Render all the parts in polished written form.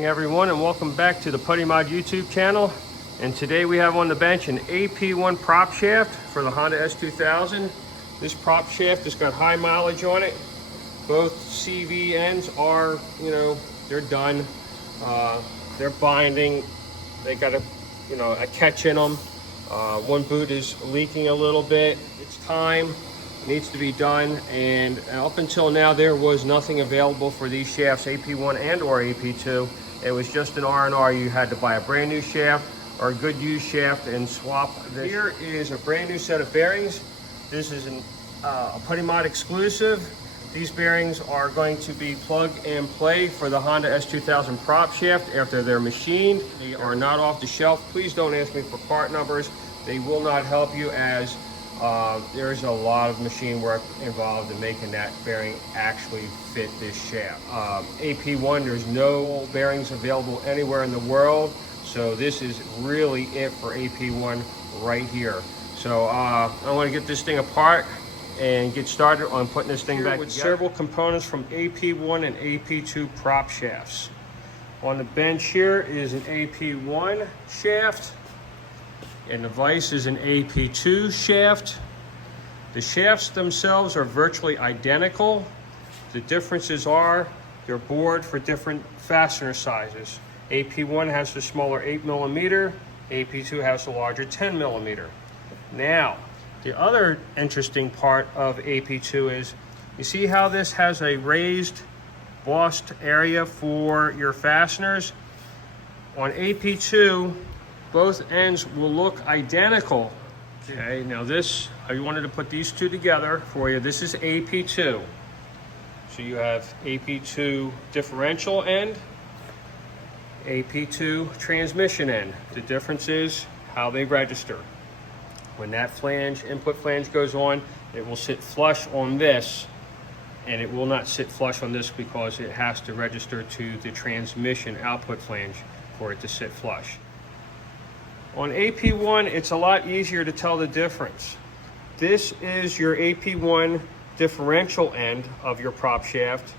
Morning everyone, and welcome back to the PuddyMod YouTube channel. And today we have on the bench an AP1 prop shaft for the Honda S2000. This prop shaft has got high mileage on it. Both CV ends are, they're done. They're binding. They got a catch in them. One boot is leaking a little bit. It's time. It needs to be done. And up until now, there was nothing available for these shafts, AP1 and or AP2. It was just an R&R. You had to buy a brand new shaft or a good used shaft and swap this. Here is a brand new set of bearings. This is a PuddyMod exclusive. These bearings are going to be plug and play for the Honda S2000 prop shaft after they're machined. They are not off the shelf. Please don't ask me for part numbers. They will not help you, as there's a lot of machine work involved in making that bearing actually fit this shaft. AP1, there's no bearings available anywhere in the world, so this is really it for AP1 right here. So I want to get this thing apart and get started on putting this thing back with several components from AP1 and AP2 prop shafts. On the bench here is an AP1 shaft, and the vise is an AP2 shaft. The shafts themselves are virtually identical. The differences are they're bored for different fastener sizes. AP1 has the smaller 8mm, AP2 has the larger 10mm. Now, the other interesting part of AP2 is, you see how this has a raised bossed area for your fasteners? On AP2, both ends will look identical. Okay, now this, I wanted to put these two together for you. This is AP2. So you have AP2 differential end, AP2 transmission end. The difference is how they register. When that flange, input flange goes on, it will sit flush on this, and it will not sit flush on this because it has to register to the transmission output flange for it to sit flush. On AP1, it's a lot easier to tell the difference. This is your AP1 differential end of your prop shaft,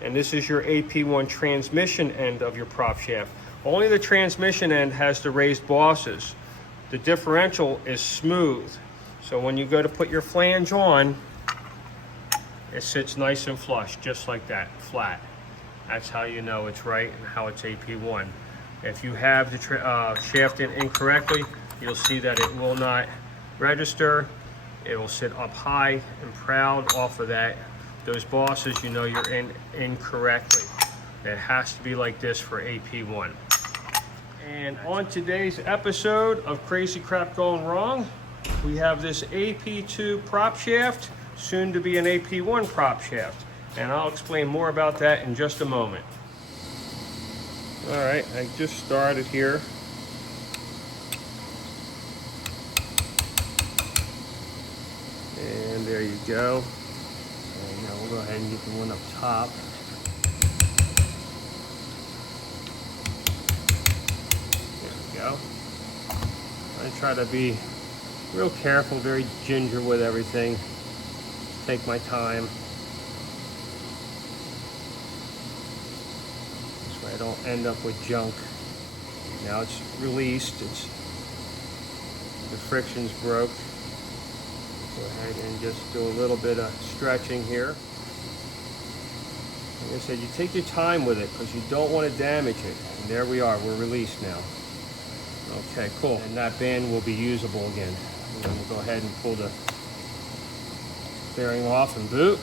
and this is your AP1 transmission end of your prop shaft. Only the transmission end has the raised bosses. The differential is smooth. So when you go to put your flange on, it sits nice and flush, just like that, flat. That's how you know it's right and how it's AP1. If you have the shaft in incorrectly, you'll see that it will not register. It will sit up high and proud off of that. Those bosses, you know you're in incorrectly. It has to be like this for AP1. And on today's episode of Crazy Crap Going Wrong, we have this AP2 prop shaft, soon to be an AP1 prop shaft. And I'll explain more about that in just a moment. All right, I just started here. And there you go. And now we'll go ahead and get the one up top. There we go. I try to be real careful, very ginger with everything. Take my time. I don't end up with junk. Now it's released. The friction's broke. Go ahead and just do a little bit of stretching here. Like I said, you take your time with it because you don't want to damage it. And there we are, we're released now. Okay, cool. And that band will be usable again. And then we'll go ahead and pull the bearing off and boot.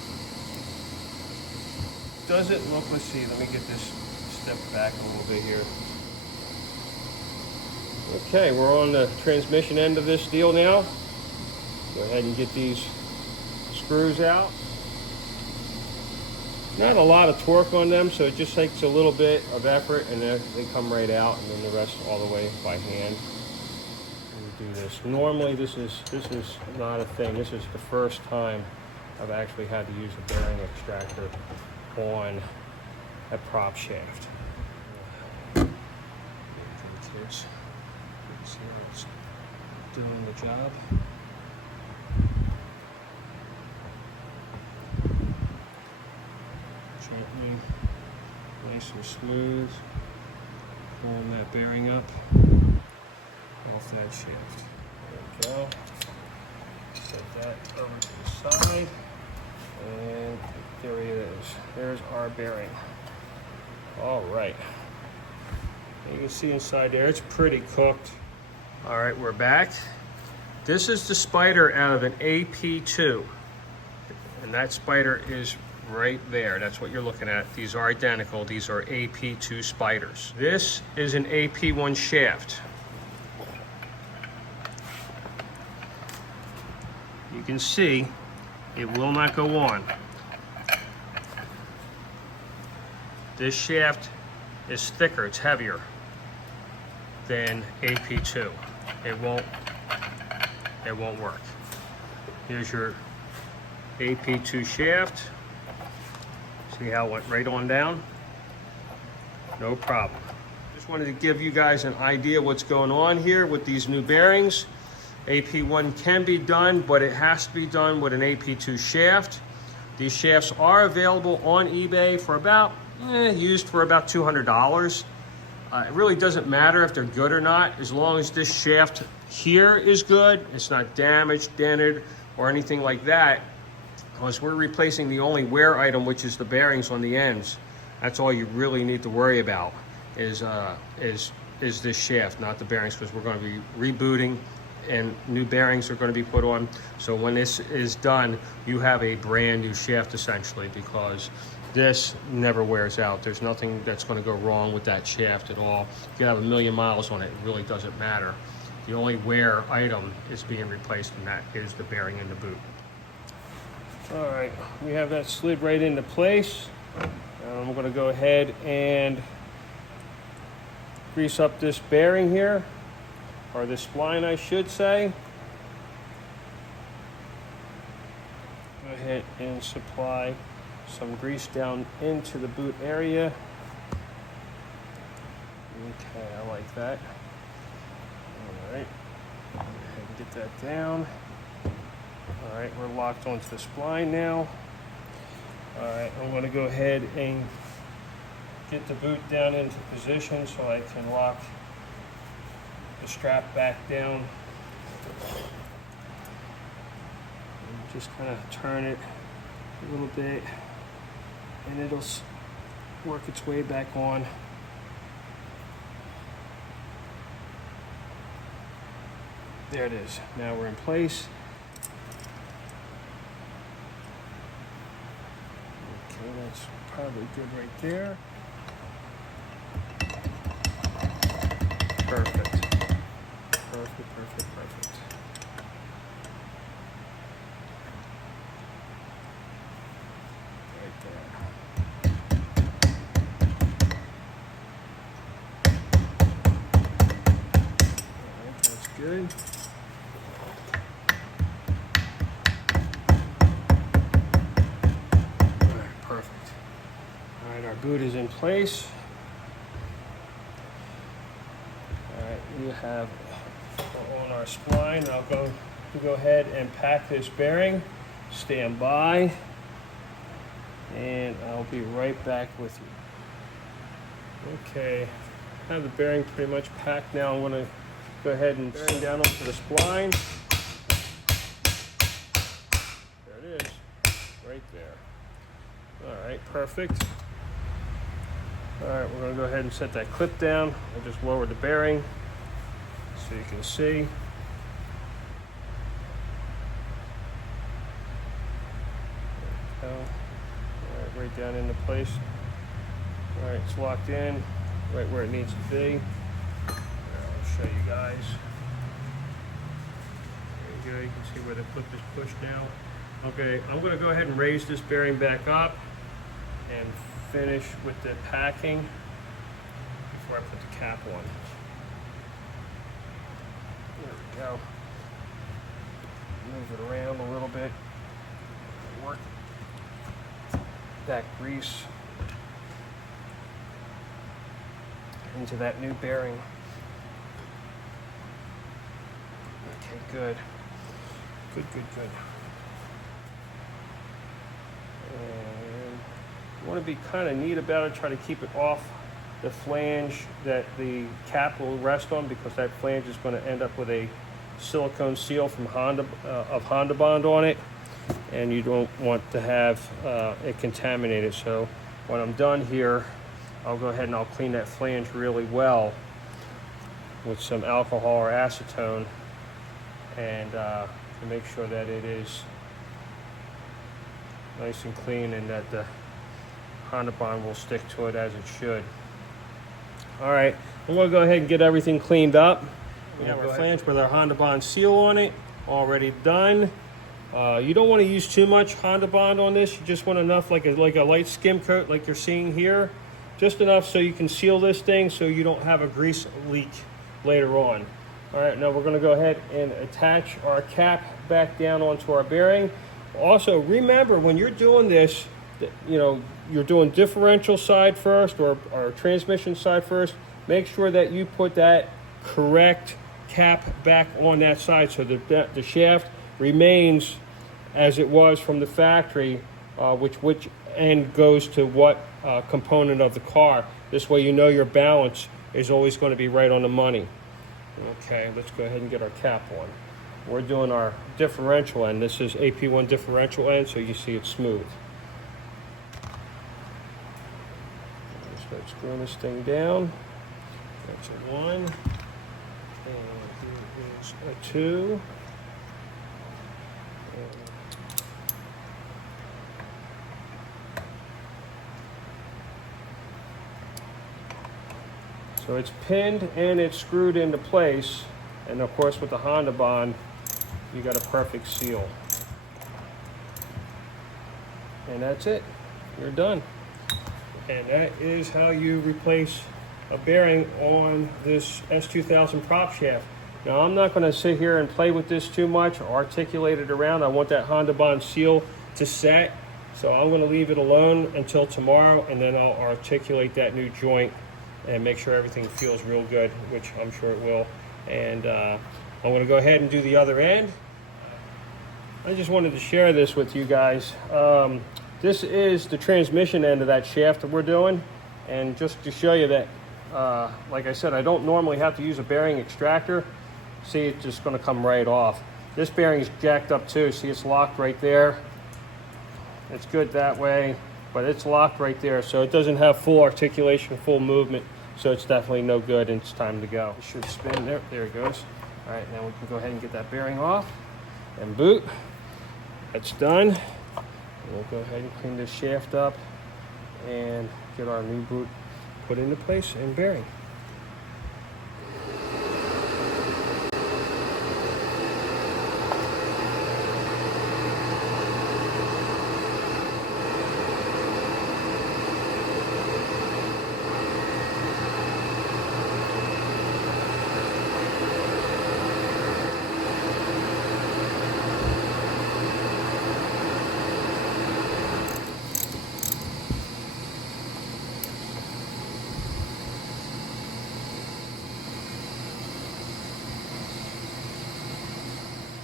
Does it look, let's see, let me get this step back a little bit here. Okay, we're on the transmission end of this deal now. Go ahead and get these screws out. Not a lot of torque on them, so it just takes a little bit of effort, and then they come right out, and then the rest all the way by hand. We do this. Normally this is not a thing. This is the first time I've actually had to use a bearing extractor on a prop shaft. Kids, see how it's doing the job. Gently, nice and smooth. pulling that bearing up off that shaft. There we go. Set that over to the side, and there it is. There's our bearing. All right. You can see inside there, it's pretty cooked. All right, we're back. This is the spider out of an AP2, and that spider is right there. That's what you're looking at. These are identical. These are AP2 spiders. This is an AP1 shaft. You can see it will not go on. This shaft is thicker, it's heavier than AP2. It won't work. Here's your AP2 shaft. See how it went right on down? No problem. Just wanted to give you guys an idea what's going on here with these new bearings. AP1 can be done, but it has to be done with an AP2 shaft. These shafts are available on eBay for about, used for about $200. It really doesn't matter if they're good or not, as long as this shaft here is good, it's not damaged, dented, or anything like that. Because we're replacing the only wear item, which is the bearings on the ends. That's all you really need to worry about is this shaft, not the bearings, because we're going to be rebooting and new bearings are going to be put on. So when this is done, you have a brand new shaft essentially, because this never wears out. There's nothing that's going to go wrong with that shaft at all. If you have 1,000,000 miles on it, it really doesn't matter. The only wear item is being replaced, and that is the bearing in the boot. All right, we have that slid right into place. I'm going to go ahead and grease up this bearing here, or this spline I should say. Go ahead and supply some grease down into the boot area. Okay, I like that. All right, go ahead and get that down. All right, we're locked onto the spline now. All right, I'm going to go ahead and get the boot down into position so I can lock the strap back down. And just kind of turn it a little bit, and it'll work its way back on. There it is. Now we're in place. Okay, that's probably good right there. Perfect. Perfect, perfect, perfect. Right there. All right, that's good. All right, perfect. All right, our boot is in place. We have on our spline. We'll go ahead and pack this bearing. Stand by, and I'll be right back with you. Okay, I have the bearing pretty much packed now. I'm going to go ahead and bearing down onto the spline. There it is, right there. All right, perfect. All right, we're going to go ahead and set that clip down. I just lowered the bearing, so you can see. There we go. All right, right down into place. All right, it's locked in right where it needs to be. I'll show you guys. There you go, you can see where the clip is pushed now. Okay, I'm going to go ahead and raise this bearing back up and finish with the packing before I put the cap on. There we go. Move it around a little bit. Work that grease into that new bearing. Okay, good. Good, good, good. And you want to be kind of neat about it. Try to keep it off the flange that the cap will rest on, because that flange is going to end up with a silicone seal from Honda Bond on it, and you don't want to have it contaminated. So when I'm done here, I'll go ahead and I'll clean that flange really well with some alcohol or acetone, and to make sure that it is nice and clean and that the Honda Bond will stick to it as it should. All right, I'm going to go ahead and get everything cleaned up. We have our flange with our Honda Bond seal on it, already done. You don't want to use too much Honda Bond on this. You just want enough, like a light skim coat like you're seeing here. Just enough so you can seal this thing so you don't have a grease leak later on. All right, now we're going to go ahead and attach our cap back down onto our bearing. Also, remember when you're doing this, you know, you're doing differential side first or transmission side first. Make sure that you put that correct cap back on that side so that the shaft remains as it was from the factory, which end goes to what component of the car. This way you know your balance is always going to be right on the money. Okay, let's go ahead and get our cap on. We're doing our differential end. This is AP1 differential end, so you see it's smooth. Start screwing this thing down. That's a 1, and here is a 2. So it's pinned and it's screwed into place, and of course with the Honda Bond, you got a perfect seal. And that's it. You're done. And that is how you replace a bearing on this S2000 prop shaft. Now I'm not going to sit here and play with this too much or articulate it around. I want that Honda Bond seal to set, so I'm going to leave it alone until tomorrow, and then I'll articulate that new joint and make sure everything feels real good, which I'm sure it will. And I'm going to go ahead and do the other end. I just wanted to share this with you guys. This is the transmission end of that shaft that we're doing, and just to show you that, like I said, I don't normally have to use a bearing extractor. See, it's just going to come right off. This bearing is jacked up too. See, it's locked right there. It's good that way, but it's locked right there, so it doesn't have full articulation, full movement, so it's definitely no good, and it's time to go. It should spin there. There it goes. All right, now we can go ahead and get that bearing off and boot. That's done. We'll go ahead and clean this shaft up and get our new boot put into place and bearing.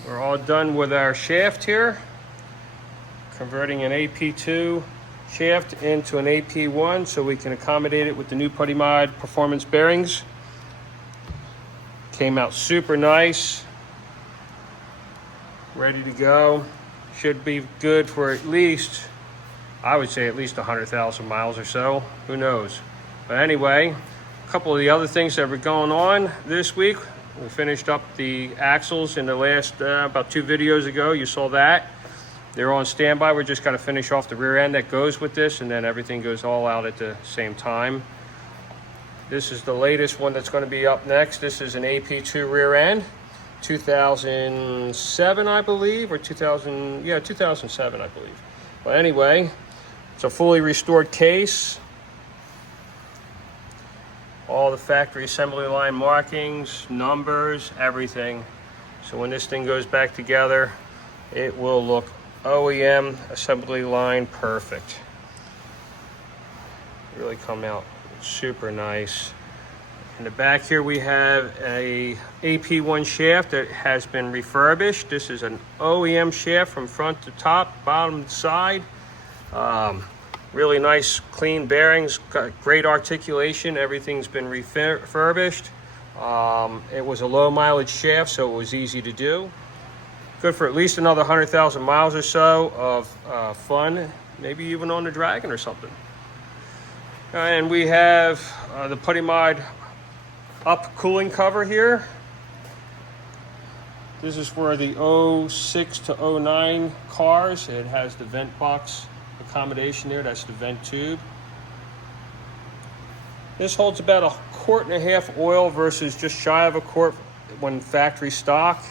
We're all done with our shaft here, converting an AP2 shaft into an AP1 so we can accommodate it with the new PuddyMod performance bearings. Came out super nice, ready to go. Should be good for at least, I would say at least 100,000 miles or so, who knows. But anyway, a couple of the other things that were going on this week. We finished up the axles in the last, about 2 videos ago. You saw that. They're on standby. We're just going to finish off the rear end that goes with this, and then everything goes all out at the same time. This is the latest one that's going to be up next. This is an AP2 rear end, 2007, I believe, or 2007, I believe. But anyway, it's a fully restored case. All the factory assembly line markings, numbers, everything. So when this thing goes back together, it will look OEM assembly line perfect. Really come out super nice. In the back here we have a AP1 shaft that has been refurbished. This is an OEM shaft from front to top, bottom to side. Really nice, clean bearings, got great articulation. Everything's been refurbished. It was a low mileage shaft, so it was easy to do. Good for at least another 100,000 miles or so of fun, maybe even on the Dragon or something. And we have the PuddyMod Up cooling cover here. This is for the 06 to 09 cars. It has the vent box accommodation there. That's the vent tube. This holds about 1.5 quart oil versus just shy of a quart when factory stock.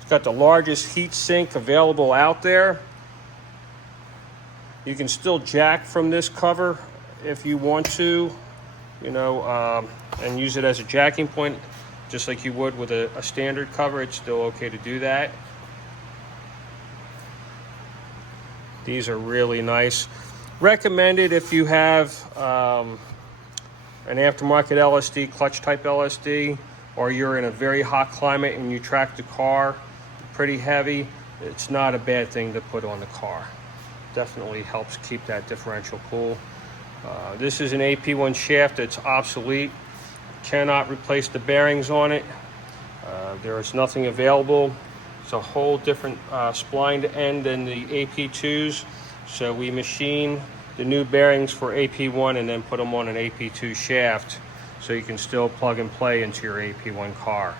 It's got the largest heat sink available out there. You can still jack from this cover if you want to, you know, and use it as a jacking point, just like you would with a standard cover. It's still okay to do that. These are really nice. Recommended if you have an aftermarket LSD, clutch type LSD, or you're in a very hot climate and you track the car pretty heavy. It's not a bad thing to put on the car. Definitely helps keep that differential cool. This is an AP1 shaft that's obsolete. Cannot replace the bearings on it. There is nothing available. It's a whole different splined end than the AP2s. So we machine the new bearings for AP1 and then put them on an AP2 shaft so you can still plug and play into your AP1 car.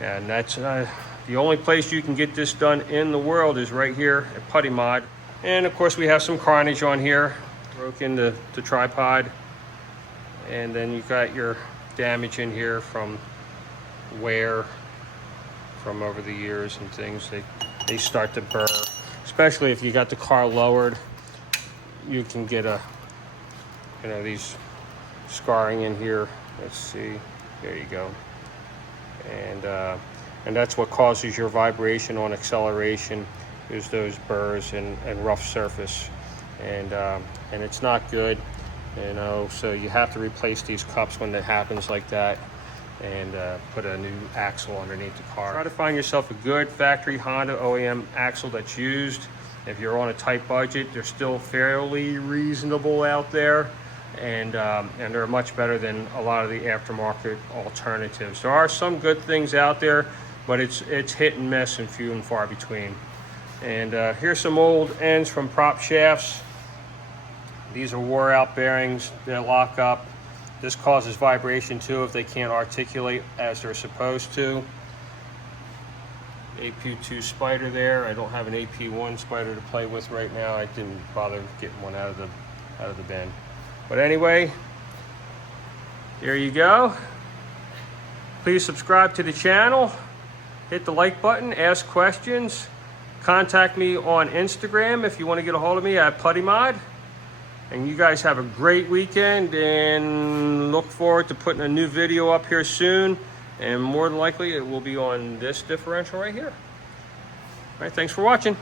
And that's the only place you can get this done in the world is right here at PuddyMod. And of course we have some carnage on here. Broke into the tripod. And then you got your damage in here from wear from over the years and things. They start to burr, especially if you got the car lowered. You can get these scarring in here. Let's see, there you go. And that's what causes your vibration on acceleration, is those burrs and rough surface, and it's not good, you know. So you have to replace these cups when that happens like that, and put a new axle underneath the car. Try to find yourself a good factory Honda OEM axle that's used. If you're on a tight budget, they're still fairly reasonable out there, and they're much better than a lot of the aftermarket alternatives. There are some good things out there, but it's hit and miss and few and far between. And here's some old ends from prop shafts. These are wore out bearings. They lock up. This causes vibration too if they can't articulate as they're supposed to. AP2 spider there. I don't have an AP1 spider to play with right now. I didn't bother getting one out of the bin. But anyway, there you go. Please subscribe to the channel. Hit the like button. Ask questions. Contact me on Instagram if you want to get a hold of me at PuddyMod. And you guys have a great weekend, and look forward to putting a new video up here soon. And more than likely, it will be on this differential right here. All right, thanks for watching.